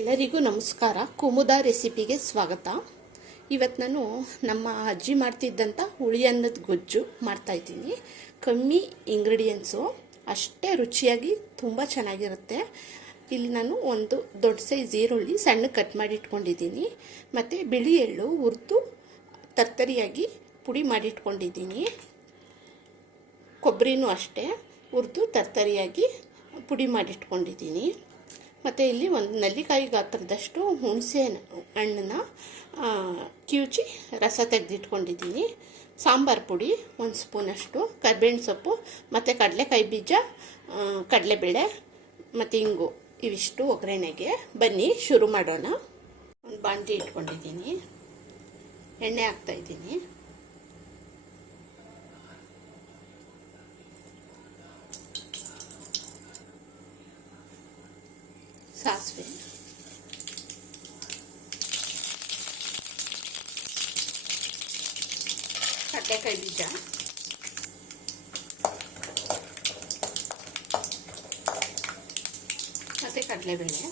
ಎಲ್ಲರಿಗೂ ನಮಸ್ಕಾರ. ಕುಮುದ ರೆಸಿಪಿಗೆ ಸ್ವಾಗತ. ಇವತ್ತು ನಾನು ನಮ್ಮ ಅಜ್ಜಿ ಮಾಡ್ತಿದ್ದಂಥ ಹುಳಿ ಅನ್ನದ ಗೊಜ್ಜು ಮಾಡ್ತಾಯಿದ್ದೀನಿ ಕಮ್ಮಿ ಇಂಗ್ರೀಡಿಯೆಂಟ್ಸು ಅಷ್ಟೇ ರುಚಿಯಾಗಿ ತುಂಬ ಚೆನ್ನಾಗಿರುತ್ತೆ. ಇಲ್ಲಿ ನಾನು ಒಂದು ದೊಡ್ಡ ಸೈಜ್ ಈರುಳ್ಳಿ ಸಣ್ಣ ಕಟ್ ಮಾಡಿ ಇಟ್ಕೊಂಡಿದ್ದೀನಿ. ಮತ್ತು ಬಿಳಿ ಎಳ್ಳು ಹುರಿದು ತರ್ತರಿಯಾಗಿ ಪುಡಿ ಮಾಡಿಟ್ಕೊಂಡಿದ್ದೀನಿ ಕೊಬ್ಬರಿನೂ ಅಷ್ಟೇ, ಹುರಿದು ತರ್ತರಿಯಾಗಿ ಪುಡಿ ಮಾಡಿಟ್ಕೊಂಡಿದ್ದೀನಿ ಮತ್ತು ಇಲ್ಲಿ ಒಂದು ನಲ್ಲಿಕಾಯಿ ಗಾತ್ರದಷ್ಟು ಹುಣಸೆ ಹಣ್ಣನ್ನ ಕಿವುಚಿ ರಸ ತೆಗೆದಿಟ್ಕೊಂಡಿದ್ದೀನಿ. ಸಾಂಬಾರು ಪುಡಿ ಒಂದು ಸ್ಪೂನಷ್ಟು, ಕರ್ಬೇವಿನ ಸೊಪ್ಪು, ಮತ್ತು ಕಡಲೆಕಾಯಿ ಬೀಜ ಕಡಲೆಬೇಳೆ, ಮತ್ತು ಇಂಗು ಇವಿಷ್ಟು ಒಗ್ಗರಣೆಗೆ. ಬನ್ನಿ, ಶುರು ಮಾಡೋಣ. ಒಂದು ಬಾಂಡಿ ಇಟ್ಕೊಂಡಿದ್ದೀನಿ. ಎಣ್ಣೆ ಹಾಕ್ತಾಯಿದ್ದೀನಿ ಸಾಸಿವೆ ಕಡಲೆಕಾಯಿ ಬೀಜ ಮತ್ತು ಕಡಲೆಬೇಳೆ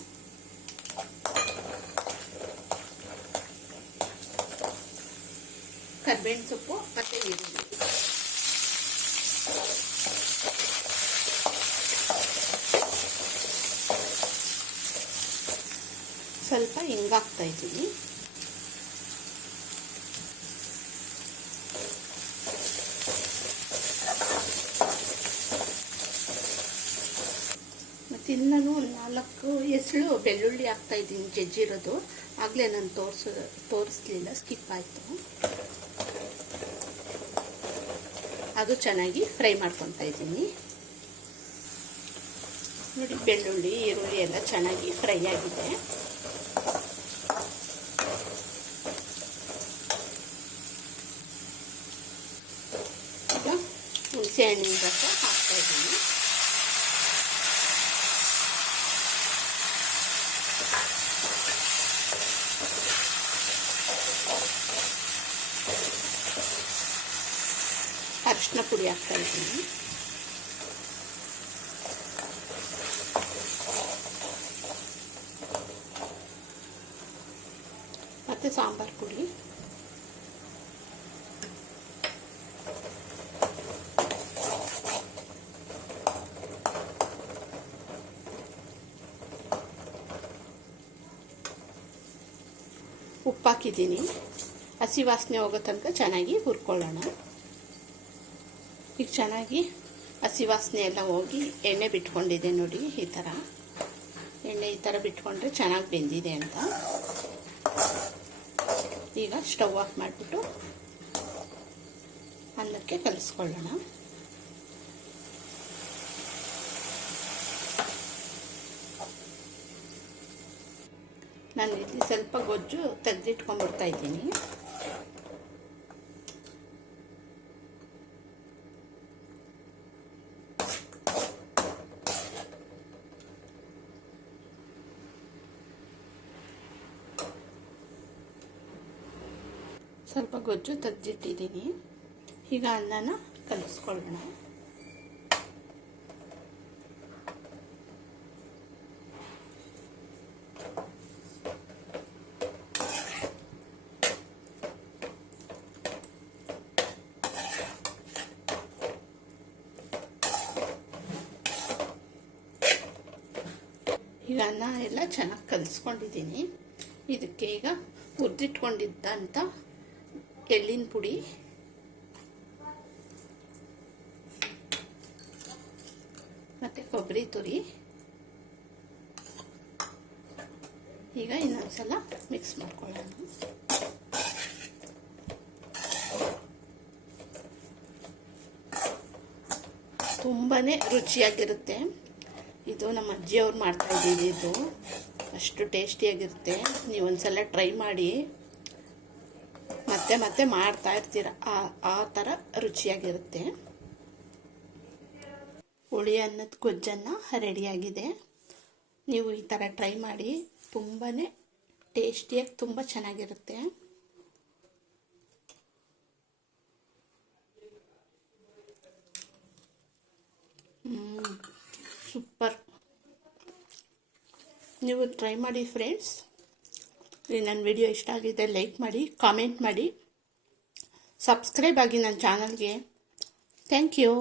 ಕರ್ಬೇವಿನ ಸೊಪ್ಪು ಮತ್ತು ಈರುಳ್ಳಿ ಸ್ವಲ್ಪ ಹಿಂಗಾಗ್ತಾ ಇದ್ದೀನಿ. ಮತ್ತು ಇನ್ನೂ ನಾಲ್ಕು ಹೆಸಳು ಬೆಳ್ಳುಳ್ಳಿ ಹಾಕ್ತಾ ಇದ್ದೀನಿ ಜಜ್ಜಿರೋದು. ಆಗಲೇ ನಾನು ತೋರಿಸೋ, ತೋರಿಸ್ಲಿಲ್ಲ ಸ್ಕಿಪ್ ಆಯಿತು. ಅದು ಚೆನ್ನಾಗಿ ಫ್ರೈ ಮಾಡ್ಕೊತಾ ಇದ್ದೀನಿ. ನೋಡಿ ಬೆಳ್ಳುಳ್ಳಿ, ಈರುಳ್ಳಿ ಎಲ್ಲ ಚೆನ್ನಾಗಿ ಫ್ರೈ ಆಗಿದೆ ಈಗ ಹುಣಸೆ ಹಣ್ಣಿನ ರಸ ಹಾಕ್ತಾ ಇದ್ದೀನಿ ಅರಿಶಿನ ಪುಡಿ ಹಾಕ್ತಾ ಇದ್ದೀನಿ ಮತ್ತು ಸಾಂಬಾರು ಪುಡಿ ಉಪ್ಪು ಹಾಕಿದ್ದೀನಿ ಹಸಿ ವಾಸನೆ ಹೋಗೋ ತನಕ ಚೆನ್ನಾಗಿ ಹುರ್ಕೊಳ್ಳೋಣ. ಈಗ ಚೆನ್ನಾಗಿ ಹಸಿ ವಾಸನೆ ಎಲ್ಲ ಹೋಗಿ ಎಣ್ಣೆ ಬಿಟ್ಕೊಂಡಿದೆ ನೋಡಿ, ಈ ಥರ. ಎಣ್ಣೆ ಈ ಥರ ಬಿಟ್ಕೊಂಡ್ರೆ ಚೆನ್ನಾಗಿ ಬೆಂದಿದೆ ಅಂತ. ಈಗ ಸ್ಟವ್ ಆಫ್ ಮಾಡಿಬಿಟ್ಟು ಅನ್ನಕ್ಕೆ ಕಲಿಸ್ಕೊಳ್ಳೋಣ. ನಾನು ಇಲ್ಲಿ ಸ್ವಲ್ಪ ಗೊಜ್ಜು ತೆಗೆದಿಟ್ಕೊಂಡ್ಬಿಡ್ತಾ ಇದ್ದೀನಿ. ಸ್ವಲ್ಪ ಗೊಜ್ಜು ತೆಗೆದಿಟ್ಟಿದ್ದೀನಿ. ಈಗ ಅನ್ನನ ಕಲಿಸ್ಕೊಳ್ಳೋಣ ಈಗ ಅನ್ನ ಎಲ್ಲ ಚೆನ್ನಾಗಿ ಕಲಿಸ್ಕೊಂಡಿದ್ದೀನಿ. ಇದಕ್ಕೆ ಈಗ ಹುರಿದಿಟ್ಕೊಂಡಿದ್ದಂಥ ಎಳ್ಳಿನ ಪುಡಿ. ಮತ್ತು ಕೊಬ್ಬರಿ ತುರಿ. ಈಗ ಇನ್ನೊಂದ್ಸಲ ಮಿಕ್ಸ್ ಮಾಡ್ಕೊಳ್ಳೋಣ. ತುಂಬಾ ರುಚಿಯಾಗಿರುತ್ತೆ. ಇದು ನಮ್ಮ ಅಜ್ಜಿಯವ್ರು ಮಾಡ್ತಾ ಇದ್ದೀವಿ ಇದು. ಅಷ್ಟು ಟೇಸ್ಟಿಯಾಗಿರುತ್ತೆ ನೀವು ಒಂದ್ಸಲ ಟ್ರೈ ಮಾಡಿ. ಮತ್ತೆ ಮತ್ತೆ ಮಾಡ್ತಾ ಇರ್ತೀರ. ಆ ಆ ಥರ ರುಚಿಯಾಗಿರುತ್ತೆ. ಹುಳಿ ಅನ್ನದ ಗೊಜ್ಜನ್ನು ರೆಡಿಯಾಗಿದೆ ನೀವು ಈ ಥರ ಟ್ರೈ ಮಾಡಿ ತುಂಬಾ ಟೇಸ್ಟಿಯಾಗಿ ತುಂಬ ಚೆನ್ನಾಗಿರುತ್ತೆ. ಸೂಪರ್ ನೀವು ಟ್ರೈ ಮಾಡಿ ಫ್ರೆಂಡ್ಸ್ ನನ್ನ ವಿಡಿಯೋ ಇಷ್ಟ ಆಗಿದೆ ಲೈಕ್ ಮಾಡಿ ಕಾಮೆಂಟ್ ಮಾಡಿ. ಸಬ್ಸ್ಕ್ರೈಬ್ ಆಗಿ ನನ್ನ ಚಾನಲ್ಗೆ ಥ್ಯಾಂಕ್ ಯು